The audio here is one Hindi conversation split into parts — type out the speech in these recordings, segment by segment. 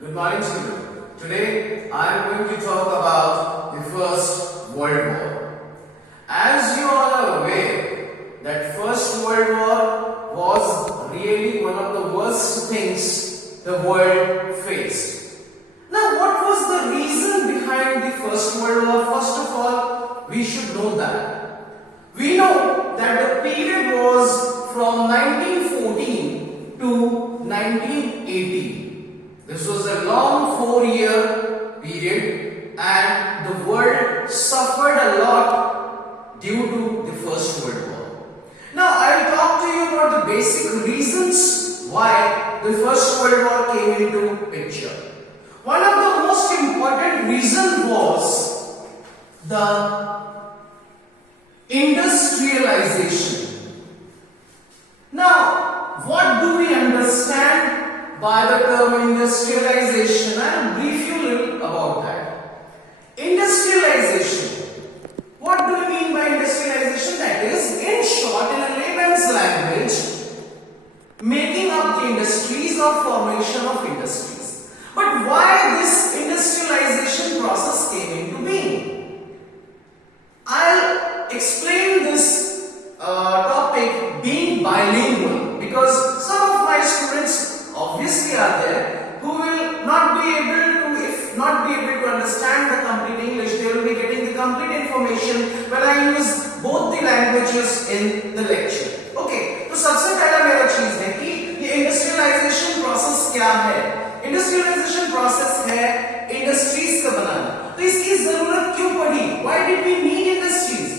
Good morning, children. Today I am going to talk about the First World War. As you all are aware that First World War was really one of the worst things the world faced. Now, what was the reason behind the First World War? First of all, we should know that. We know that the period was from 1914 to 1918. This was a long 4-year period and the world suffered a lot due to the First World War. Now I will talk to you about the basic reasons why the First World War came into picture. One of the most important reasons was the industrialization. Now, what do we understand by the term industrialization? I will brief you a little about that. Industrialization. What do we mean by industrialization? That is, in short, in a layman's language, making up the industries or formation of industries. But why this industrialization process came into being? I'll explain this topic being bilingual because some of my students obviously are there who will not be able to, if not be able to understand the complete English, they will be getting the complete information when I use both the languages in the lecture. Okay, तो सबसे पहला मेरा चीज है कि ये इंडस्ट्रियलाइजेशन प्रोसेस क्या है? इंडस्ट्रियलाइजेशन प्रोसेस है इंडस्ट्रीज का बनाना. तो इसकी जरूरत क्यों पड़ी? Why did we need industries?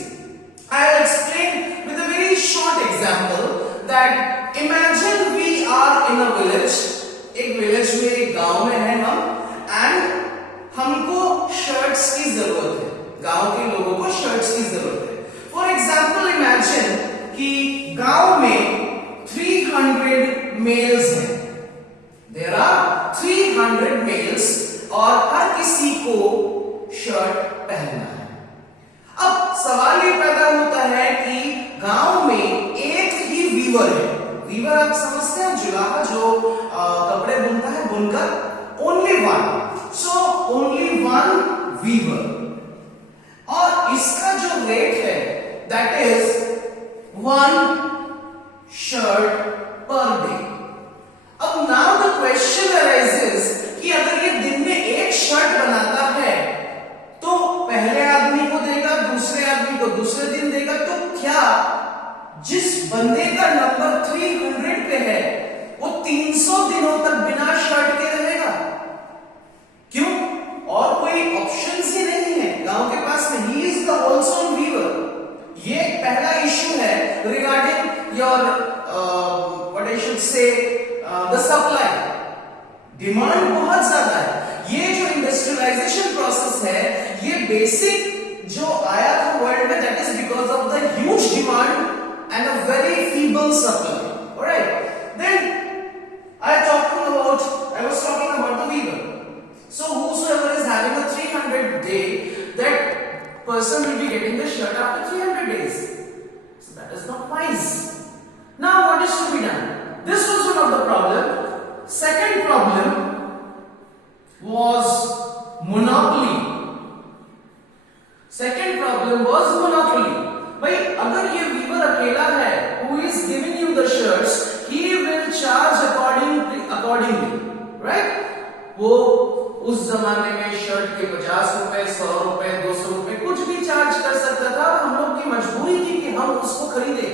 I'll explain with a very short example that imagine we are in a village. एक विलेज में, एक गांव में है हम, एंड हमको शर्ट्स की जरूरत है. गांव के लोगों को शर्ट्स की जरूरत है. फॉर एग्जाम्पल इमेजिन कि गांव में 300 मेल्स हैं. देयर आर 300 मेल्स और हर किसी को शर्ट पहनना है. अब सवाल ये पैदा होता है कि गांव में एक ही वीवर है. वीवर आप समझते हैं, जुलाहा जो कपड़े बुनता है, बुनकर. Only one. So only one weaver. और इसका जो रेट है that is 1 shirt per day. अब नाउ द क्वेश्चन अराइजेस कि अगर ये दिन में एक शर्ट बनाता है तो पहले आदमी को देगा, दूसरे आदमी को दूसरे दिन देगा, तो क्या जिस बंदे का नंबर 300 पे है वो 300 दिनों तक बिना शर्ट के रहेगा? क्यों? और कोई ऑप्शंस ही नहीं है गांव के पास में. He is the wholesome weaver. ये पहला इशू है regarding your what I should say the supply. Demand बहुत ज्यादा है. ये जो इंडस्ट्रियलाइजेशन प्रोसेस है, ये बेसिक जो आया था वर्ल्ड में, that is because of the huge demand and a very feeble supply. All right. Then I was talking about the weaver. So whosoever is having a 300 day, that person will be getting the shirt after 300 days. So that is not wise. Now what is to be done? This was one of the problem. Second problem was monopoly. Second problem was monopoly. भाई अगर ये वीवर अकेला है, who is giving you the shirts, he will charge accordingly, right? वो उस जमाने में शर्ट के 50 रुपए, 100 रुपए, 200 रुपए कुछ भी चार्ज कर सकता था. हम लोग की मजबूरी थी कि हम उसको खरीदे,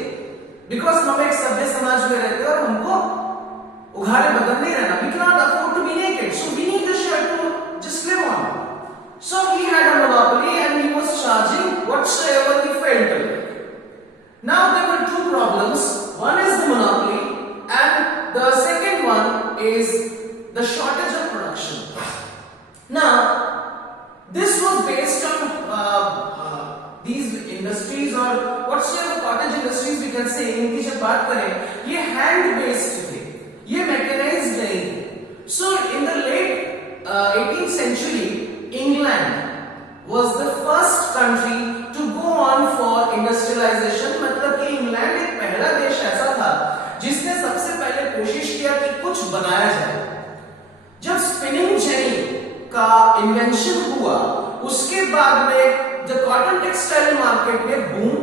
बिकॉज हम एक सभ्य समाज में रहते हैं और हमको उघाड़े बदन नहीं रहना. We cannot afford to be naked, so we need the shirt to just live on. So he had a monopoly and he was charging whatsoever he felt like. Now there were two problems. One is the monopoly and the second one is the shortage of production. Now this was based on these industries or whatsoever cottage industries we can say. इनकी जब बात करें, ये hand based थे, ये mechanized नहीं थे. So in the late 18th century, England was the first country to go on for industrialization. मतलब कि इंग्लैंड एक पहला देश ऐसा था जिसने सबसे पहले कोशिश किया कि कुछ बनाया जाए. जब स्पिनिंग इन्वेंशन हुआ उसके बाद में जो कॉटन टेक्सटाइल मार्केट में बूम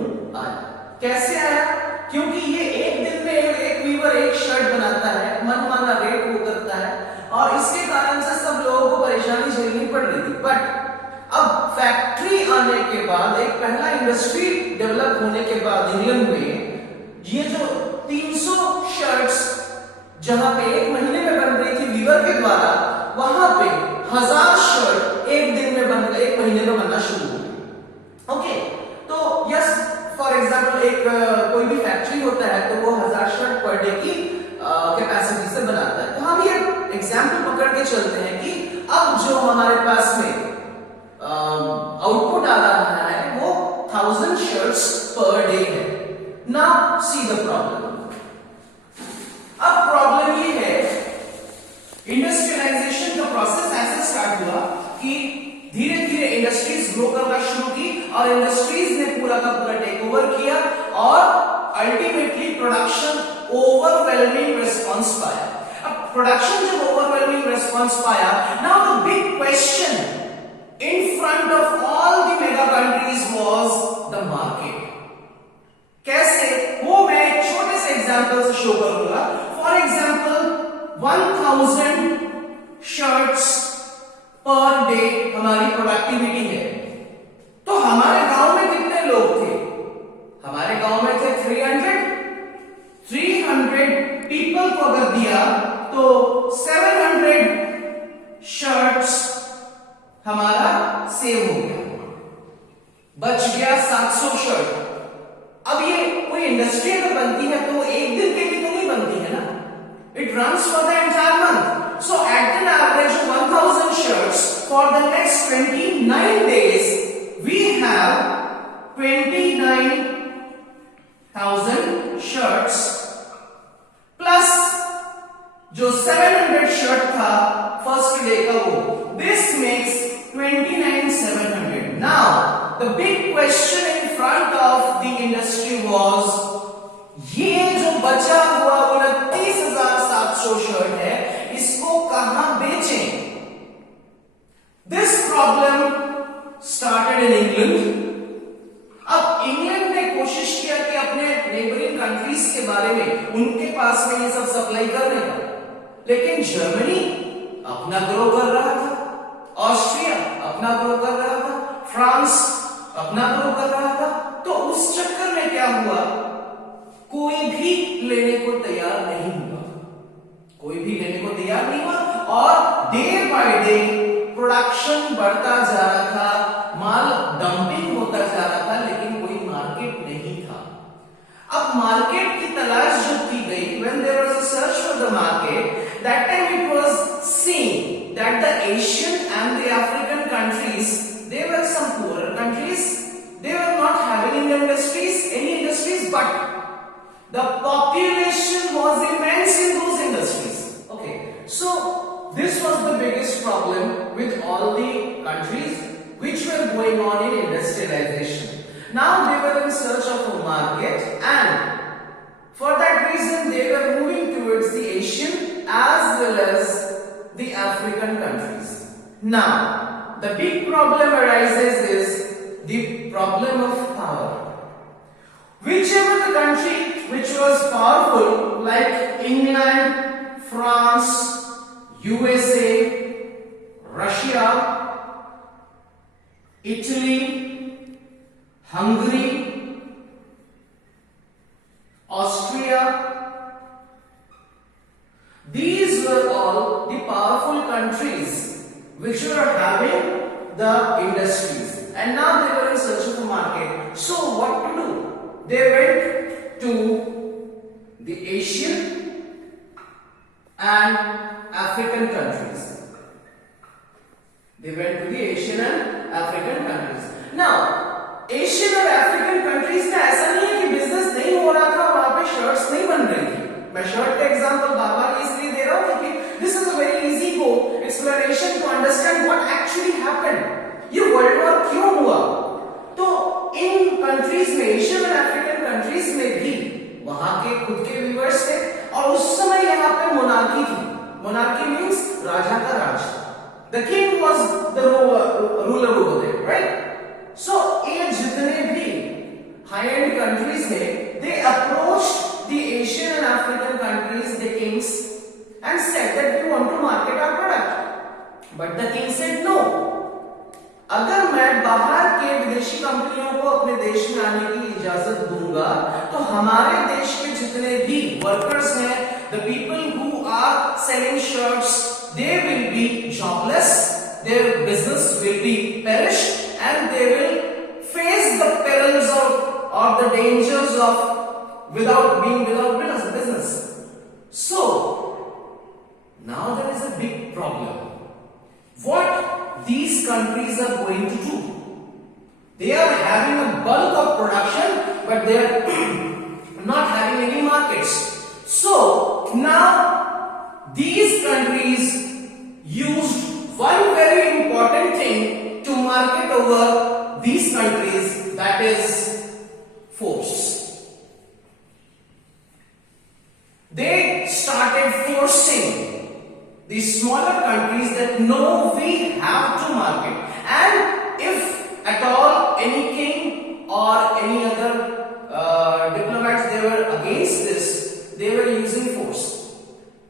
आया। कैसे आया? क्योंकि ये एक दिन में एक वीवर एक शर्ट बनाता है, मनमाना रेट वो करता है और इसके कारण से सब लोगों को परेशानी झेलनी पड़ रही थी। बट अब फैक्ट्री आने के बाद, एक पहला इंडस्ट्री डेवलप होने के बाद इंग्लैंड में ये जो 300 शर्ट्स जहां पे एक महीने में बन रही थी वीवर के द्वारा, वहां पे 1000 शर्ट एक दिन में बन, एक महीने में बनना शुरू हो गई। ओके, तो यस, फॉर एग्जाम्पल एक कोई भी फैक्ट्री होता है तो वो 1000 शर्ट पर डे की कैपेसिटी से बनाता है। तो हम ये एग्जाम्पल पकड़ के चलते हैं कि अब जो हमारे पास में आउटपुट आ रहा है वो 1000 शर्ट्स पर डे है। Now see the problem. अब प्रॉब्लम ये है, इंडस्ट्रियलाइजेशन का प्रोसेस ऐसे स्टार्ट हुआ कि धीरे धीरे इंडस्ट्रीज ग्रो करना शुरू की और इंडस्ट्रीज ने पूरा का पूरा टेक ओवर किया और अल्टीमेटली प्रोडक्शन ओवरवेलमिंग रिस्पांस पाया। अब प्रोडक्शन जब ओवरवेलमिंग रिस्पांस पाया, now the big question in front of all the mega countries was the market. कैसे? वो मैं एक छोटे से एग्जांपल से शो करूंगा। For example 1000 shirts per day हमारी प्रोडक्टिविटी है, तो हमारे गांव में कितने लोग थे? हमारे गांव में थे 300 पीपल को अगर दिया तो 700 शर्ट्स हमारा सेव हो गया, बच गया 700 शर्ट। अब ये कोई इंडस्ट्री अगर बनती है तो एक दिन के लिए तो नहीं बनती है ना, it runs for the entire month. So at an average 1000 shirts for the next 29 days we have 29,000 shirts plus जो 700 शर्ट था फर्स्ट डे का वो, this makes 29,700. Now, the big question in front of the industry was, ये जो बचा हुआ 29,700 शर्ट है, इसको कहां बेचें? This problem started in England. अब इंग्लैंड ने कोशिश किया कि अपने नेबरिंग कंट्रीज के बारे में, उनके पास में ये सब सप्लाई करने का, लेकिन जर्मनी अपना ग्रो कर रहा था, ऑस्ट्रिया अपना ग्रो कर रहा था, फ्रांस अपना ग्रो कर रहा था। तो उस चक्कर में क्या हुआ, कोई भी लेने को तैयार नहीं हुआ, कोई भी लेने को तैयार नहीं हुआ और डे बाय डे प्रोडक्शन बढ़ता जा रहा था, माल डंपिंग होता जा रहा था, लेकिन कोई मार्केट नहीं था। अब मार्केट की तलाश जब की गई, when there was a search for the market, that time it was seen that the Asian and the African countries, they were some poorer countries, they were not having any industries, but the population was immense in those industries. Okay, so this was the biggest problem with all the countries which were going on in industrialization. Now they were in search of a market, and for that reason they were moving towards the Asian as well as the African countries. Now, the big problem arises is the problem of power. Whichever the country which was powerful, like England, France, USA, Russia, Italy, Hungary, Austria, these were all the powerful countries which were having the industries, and now they were in search of a market. So what to do? They went to the Asian and African countries. They went to the Asian and African countries. Now, Asian और African countries में ऐसा नहीं है कि बिजनेस नहीं हो रहा था, वहां पे शर्ट्स नहीं बन रही थी। मैं शर्ट का एग्जांपल बार-बार इसलिए दे रहा हूं क्योंकि this is a very easy go explanation to understand what actually happened. ये वर्ल्ड वॉर क्यों हुआ? तो इन कंट्रीज में, एशियन और अफ्रीकन कंट्रीज में भी वहां के खुद के व्यूअर्स थे और उस समय यहाँ पे मोनार्की थी। मोनार्की मींस राजा का राज। The king was the ruler over there, right? So ये जितने भी high-end countries हैं, they approached the Asian and African countries, the kings, and said that we want to market our product. But the king said no. अगर मैं बाहर के विदेशी कंपनियों को अपने देश में आने की इजाजत दूंगा, तो हमारे देश के जितने भी वर्कर्स हैं, the people who are selling shirts, they will be jobless, their business will be perished, and they will face the perils of or the dangers of without business. So now there is a big problem. What these countries are going to do? They are having a bulk of production, but they are not having any markets. So now these countries used one very important thing to market over these countries, that is force. They started forcing these smaller countries that no, we have to market, and if at all any king or any other diplomats they were against this, they were using force.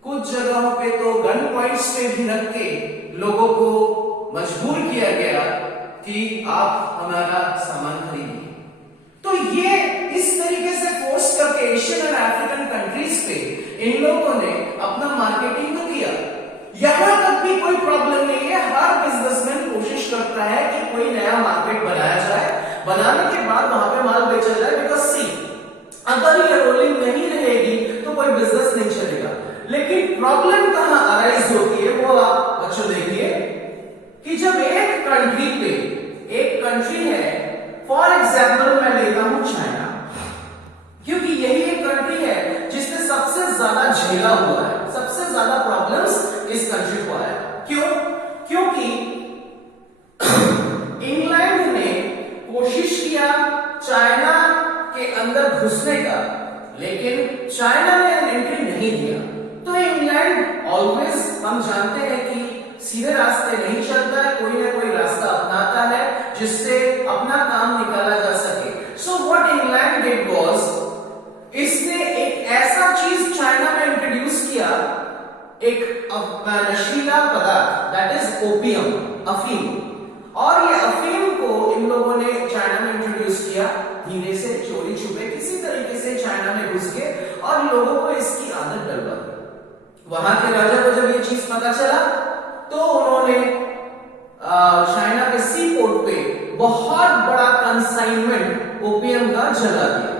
कुछ जगहों पे तो गन पॉइंट्स पे भी रख के लोगों को मजबूर किया गया कि आप हमारा सामान खरीदिए। तो ये इस तरीके से फोर्स करके एशियन और अफ्रीकन कंट्रीज पे इन लोगों ने अपना मार्केटिंग तो किया। यहां तक भी कोई प्रॉब्लम नहीं है, हर बिजनेसमैन कोशिश करता है कि कोई नया मार्केट बनाया जाए, बनाने के बाद वहां पे माल बेचा जाए, बिकॉज सी अगर ये रोलिंग नहीं रहेगी तो कोई बिजनेस नहीं चलेगा। लेकिन प्रॉब्लम कहां अराइज होती है वो आप बच्चों देखिए कि जब एक कंट्री पे एक कंट्री है, फॉर एग्जाम्पल मैं लेता हूं चाइना, क्योंकि यही एक कंट्री है जिसने सबसे ज्यादा झेला हुआ है, सबसे ज्यादा प्रॉब्लम्स इस कंट्री को आया। क्यों? क्योंकि इंग्लैंड ने कोशिश किया चाइना के अंदर घुसने का, लेकिन चाइना ने एंट्री नहीं दिया। तो इंग्लैंड ऑलवेज, हम जानते हैं कि सीधे रास्ते नहीं चलता है, कोई ना कोई रास्ता अपनाता है जिससे अपना काम निकाला जा सके। So what England did was, इसने एक ऐसा चीज चाइना में इंट्रोड्यूस किया, एक नशीला पदार्थ, दैट इज ओपियम, अफीम। और ये अफीम को इन लोगों ने चाइना में इंट्रोड्यूस किया धीरे से, चोरी छुपे, किसी तरीके से चाइना में घुस के, और लोगों को इसकी आदत डलवा दी। वहां के राजा को जब ये चीज पता चला तो उन्होंने चाइना के सी पोर्ट पे बहुत बड़ा कंसाइनमेंट ओपियम का जला दिया,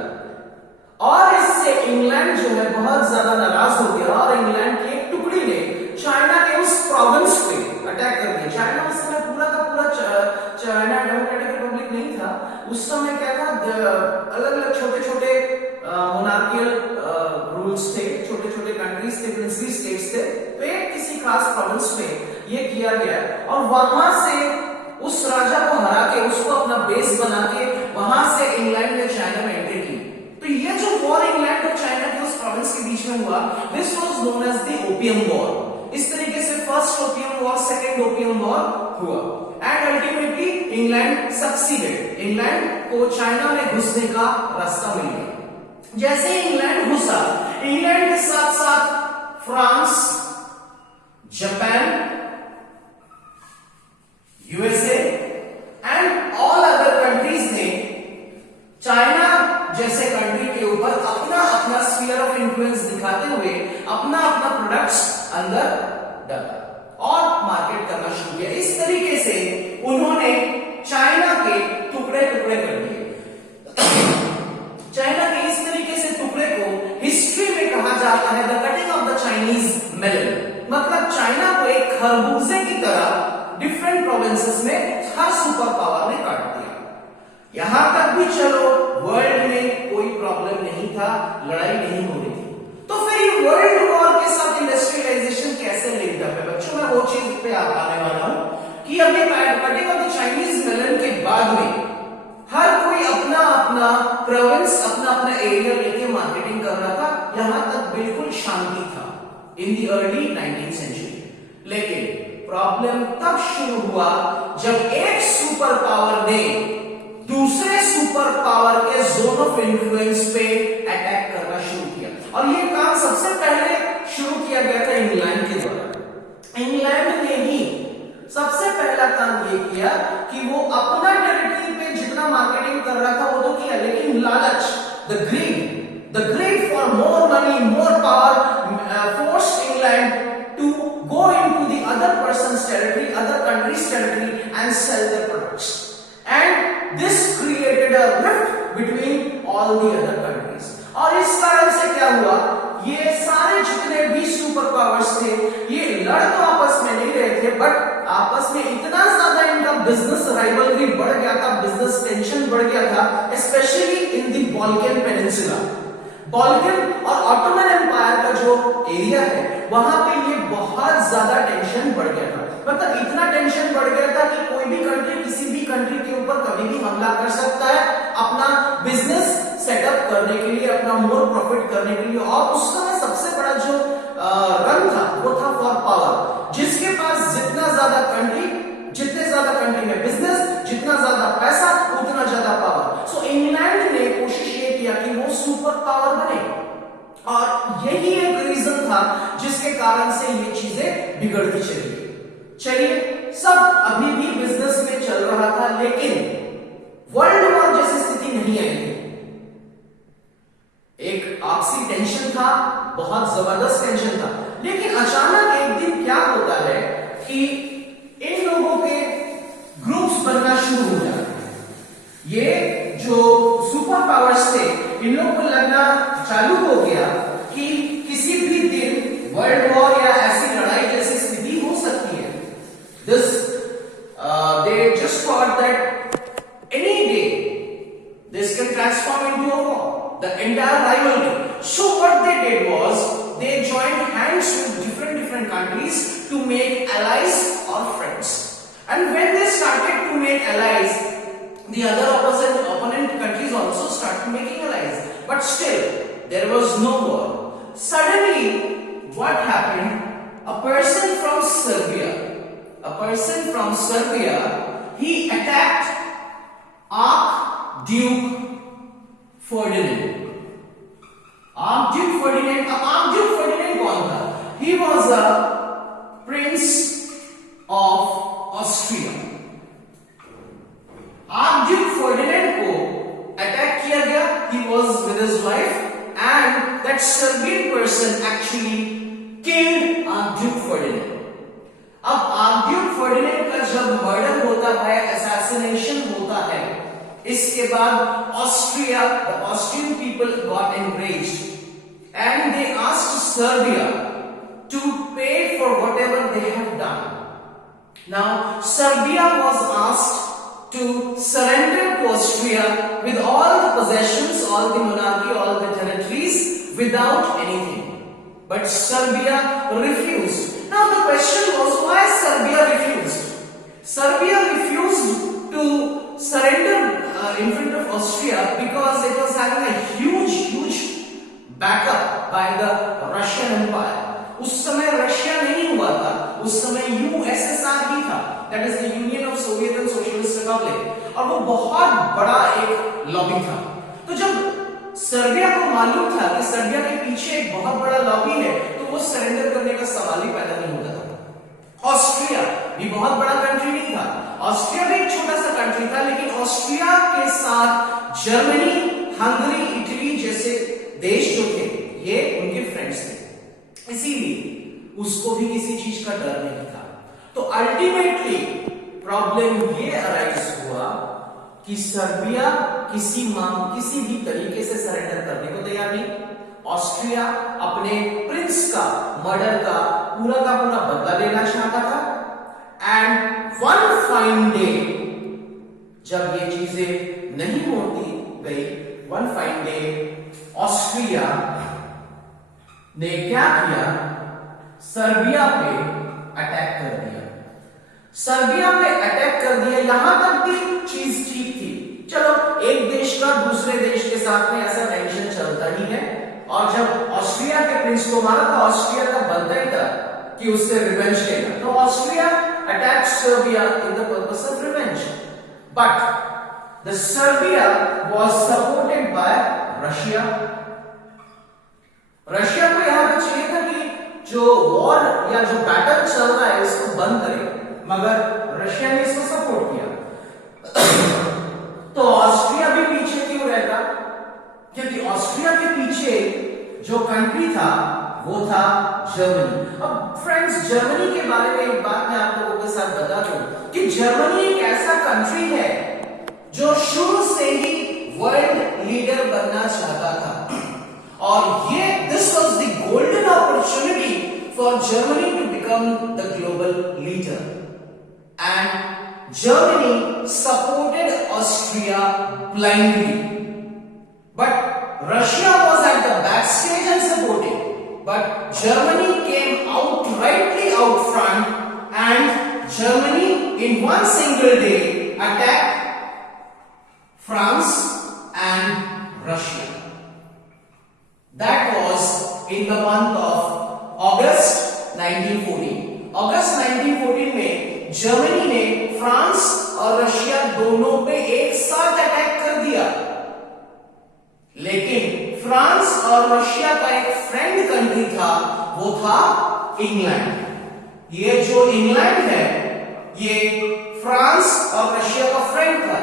और इससे इंग्लैंड जो है बहुत ज्यादा नाराज हो गया, और इंग्लैंड की एक टुकड़ी ने चाइना के उस प्रोविंस पे अटैक कर दिया। चाइना उस समय पूरा का पूरा चाइना डेमोक्रेटिक रिपब्लिक नहीं था, उस समय क्या था, अलग अलग छोटे छोटे मोनार्कियल रूल्स थे, छोटे छोटे कंट्रीज थे, प्रिंसली स्टेट्स थे। तो एक किसी खास प्रोविंस में ये किया गया, और वहां से उस राजा को हरा के उसको अपना बेस बना के वहां से इंग्लैंड ने चाइना में एंट्री की। तो ये जो वॉर इंग्लैंड और चाइना के उस प्रोविंस के बीच में हुआ, this was known as the opium war. इस तरीके से first opium war, second opium war हुआ, and ultimately England succeeded. England को चाइना में घुसने का रास्ता मिल गया। जैसे इंग्लैंड घुसा, इंग्लैंड के साथ साथ France, Japan, USA and all other countries ने चाइना जैसे कंट्री के ऊपर अपना अपना स्फीयर ऑफ इन्फ्लुएंस दिखाते हुए अपना अपना प्रोडक्ट्स अंदर डाला और मार्केट करना शुरू किया। इस तरीके से उन्होंने चाइना के टुकड़े टुकड़े कर दिए। चाइना के इस तरीके से टुकड़े को हिस्ट्री में कहा जाता है the cutting of the Chinese melon. मतलब चाइना को एक खरबूजे की तरह डिफरेंट प्रोविंसेस में हर सुपर पावर ने काट दिया। यहां तक भी चलो वर्ल्ड में कोई प्रॉब्लम नहीं था, लड़ाई नहीं हो रही थी। तो फिर ये वर्ल्ड वॉर के साथ इंडस्ट्रियलाइजेशन कैसे लिंक्ड अप है? बच्चों मैं वो चीज पे आने वाला हूं कि अभी cutting of the Chinese melon के बाद में हर कोई अपना अपना प्रोविंस, अपना अपना एरिया लेके मार्केटिंग कर रहा था। यहां तक बिल्कुल शांति था in the early 19th century. लेकिन प्रॉब्लम तब शुरू हुआ जब एक सुपर पावर ने दूसरे सुपर पावर के जोन ऑफ इन्फ्लुएंस पे अटैक करना शुरू किया। और ये काम सबसे पहले शुरू किया गया था इंग्लैंड के द्वारा। इंग्लैंड ने ही सबसे पहला काम ये किया कि वो अपना टेरिटरी पे जितना मार्केटिंग कर रहा था वो तो किया, लेकिन लालच, the greed for more money, more power forced England to go into the other person's territory, other country's territory and sell their products. And this created a rift between all the other countries. और इस कारण से क्या हुआ, ये सारे जितने भी सुपर पावर्स थे ये लड़ तो आपस में नहीं रहे थे, बट आपस में इतना ज्यादा इनका बिजनेस राइवलरी बढ़ गया था, बिजनेस टेंशन बढ़ गया था, स्पेशली इन द बॉल्कन पेनिनसुला। बॉल्कन और ऑटोमन एम्पायर का जो एरिया है वहां पे ये बहुत ज्यादा टेंशन बढ़ गया था। मतलब इतना टेंशन बढ़ गया था कि कोई भी कंट्री किसी भी कंट्री के ऊपर कभी भी हमला कर सकता है अपना बिजनेस सेटअप करने के लिए, अपना मोर प्रॉफिट करने के लिए। और उस समय सबसे बड़ा जो रन था वो था फॉर पावर, जिसके पास जितना ज्यादा कंट्री, जितने ज्यादा कंट्री में बिजनेस, जितना ज्यादा पैसा उतना ज्यादा पावर। सो इंग्लैंड ने कोशिश ये किया कि वो सुपर पावर बने, और यही एक रीजन था जिसके कारण से ये चीजें बिगड़ती चली। चलिए, सब अभी भी बिजनेस में चल रहा था, लेकिन वर्ल्ड वॉर जैसी स्थिति नहीं आई थी। एक आपसी टेंशन था, बहुत जबरदस्त टेंशन था, लेकिन अचानक एक दिन क्या होता है कि इन लोगों के ग्रुप्स बनना शुरू हो जाते हैं। ये जो सुपर पावर्स थे इन लोगों को लगना चालू हो गया कि किसी भी दिन वर्ल्ड वॉर या ऐसी लड़ाई जैसी स्थिति हो सकती है। They just thought that any day this can transform into a war, the entire rivalry. So what they did was they joined hands with different countries to make allies or friends. And when they started to make allies, the other opponent countries also started making allies. But still, there was no war. Suddenly, what happened? A person from Serbia, he attacked Archduke Ferdinand. Archduke Ferdinand कौन था? He was a prince of Austria. Archduke Ferdinand को अटैक किया गया. He was with his wife, and that Serbian person actually killed Archduke Ferdinand. अब आर्कड्यूक फर्डिनेंड का जब मर्डर होता है, असैसिनेशन होता है, इसके बाद Austria, the Austrian people got enraged and they asked Serbia to pay for whatever they have done. Now Serbia was asked to surrender to Austria with all the possessions, all the monarchy, all the territories without anything. But Serbia refused. Now the question was, why Serbia refused? Serbia refused to surrender in front of Austria because it was having a huge backup by the Russian Empire. उस समय रशिया नहीं हुआ था, उस समय यूएसएसआर ही था, that is the Union of Soviet and Socialist Republic, और वो बहुत बड़ा एक लॉबी था। तो जब सर्बिया को मालूम था कि सर्बिया के पीछे एक बहुत बड़ा लॉबी है, तो वो सरेंडर करने का सवाल ही पैदा नहीं होता था। ऑस्ट्रिया भी बहुत बड़ा कंट्री नहीं था, ऑस्ट्रिया भी एक छोटा सा कंट्री था, लेकिन ऑस्ट्रिया के साथ जर्मनी, हंगरी, इटली जैसे देश जो थे ये उनके फ्रेंड्स थे, इसीलिए उसको भी किसी चीज का डर नहीं था। तो अल्टीमेटली प्रॉब्लम ये अराइज हुआ कि सर्बिया किसी भी तरीके से सरेंडर करने को तैयार नहीं। ऑस्ट्रिया अपने प्रिंस का मर्डर का पूरा बदला लेना चाहता था। एंड वन फाइन डे जब ये चीजें नहीं होती गई, वन फाइन डे ऑस्ट्रिया ने क्या किया, सर्बिया पे अटैक कर दिया। सर्बिया पे अटैक कर दिया, यहां तक भी चीज ठीक थी, चलो एक देश का दूसरे देश के साथ में ऐसा टेंशन चलता ही है। और जब ऑस्ट्रिया के प्रिंस को मारा था, ऑस्ट्रिया का बनता ही था कि उससे रिवेंज लेना, तो Austria attacked Serbia in the purpose of revenge, but the Serbia was supported by Russia. Russia को यहां पे चाहिए था कि जो वॉर या जो बैटल चल रहा है इसको बंद करे, मगर रशिया ने इसको सपोर्ट किया। तो ऑस्ट्रिया भी पीछे क्यों रहता? क्योंकि ऑस्ट्रिया के पीछे जो कंट्री था वो था जर्मनी। अब फ्रेंड्स, जर्मनी के बारे में एक बात मैं आप लोगों के साथ बता दूं कि जर्मनी एक ऐसा कंट्री है जो शुरू से ही वर्ल्ड लीडर बनना चाहता था, और ये this was the golden opportunity for Germany to become the global leader, and Germany supported Austria blindly, but Russia was at the backstage and supporting, but Germany came outrightly out front, and Germany in one single day attacked France and Russia. That was in the month of August 1914. अगस्त 1914 में जर्मनी ने फ्रांस और रशिया दोनों पे एक साथ अटैक कर दिया, लेकिन फ्रांस और रशिया का एक फ्रेंड कंट्री था, वो था इंग्लैंड। ये जो इंग्लैंड है ये फ्रांस और रशिया का फ्रेंड था,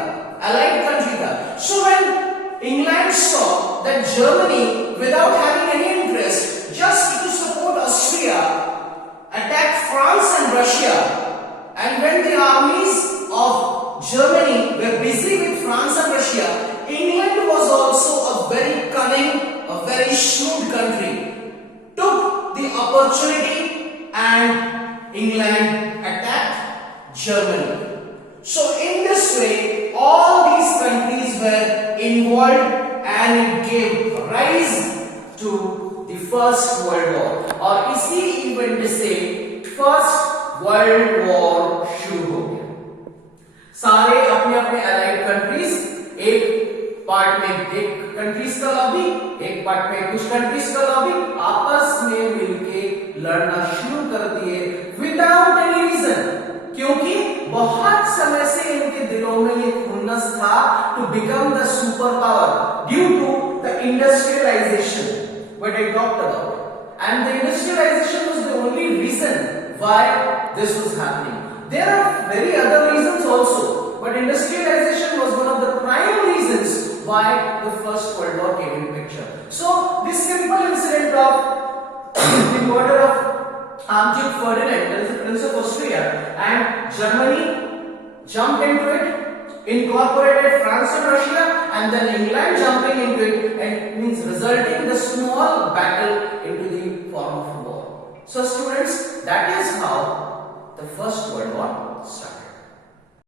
अलाइड कंट्री था। So when England saw that Germany without having any interest just to support Austria attacked France and Russia, and when the armies of Germany were busy with France and Russia, England was also a very cunning, a very shrewd country, took the opportunity and England attacked Germany. So in this way, all these countries were involved and it gave rise to the First World War, और इसी इवेंट से फर्स्ट वर्ल्ड वॉर शुरू हो गया। सारे अपने अपने अलाइड कंट्रीज, एक पार्ट में एक कंट्रीज का लॉबी, एक पार्ट में कुछ कंट्रीज का लॉबी, आपस में मिलके लड़ना शुरू कर दिए विदाउट एनी रीजन, क्योंकि बहुत समय से इनके दिलों में ये खुन्नस था to become the super power due to the industrialization what I talked about, and the industrialization was the only reason why this was happening. There are very other reasons also, but industrialization was one of the prime reasons why the First World War came in picture. So this simple incident of the murder of Duke Ferdinand, that is the Prince of Austria, and Germany jumped into it, incorporated France and Russia, and then England jumping into it, and means resulting in a small battle into the form of war. So students, that is how the First World War started.